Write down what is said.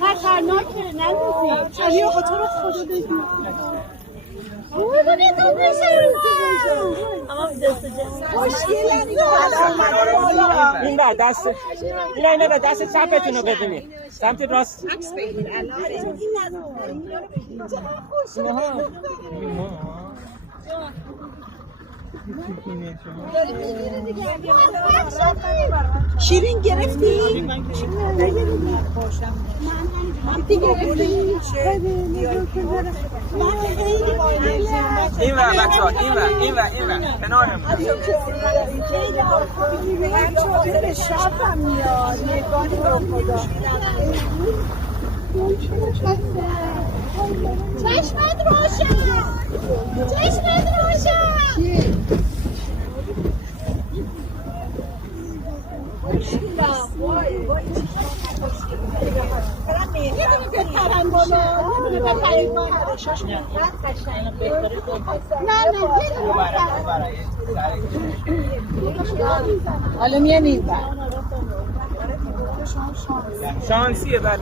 خطرناکه نندازی. علی آقا تو رو خدا بگیر. این بر دست اینا به دست چپتون رو بزنید سمت راست. شیرین گرفتی؟ این ور بچه ها این ور کنار هم شبم میاد نگاهی رو خدا. چشمت روشن چشمت روشن. حالا میان این بر شانسیه بر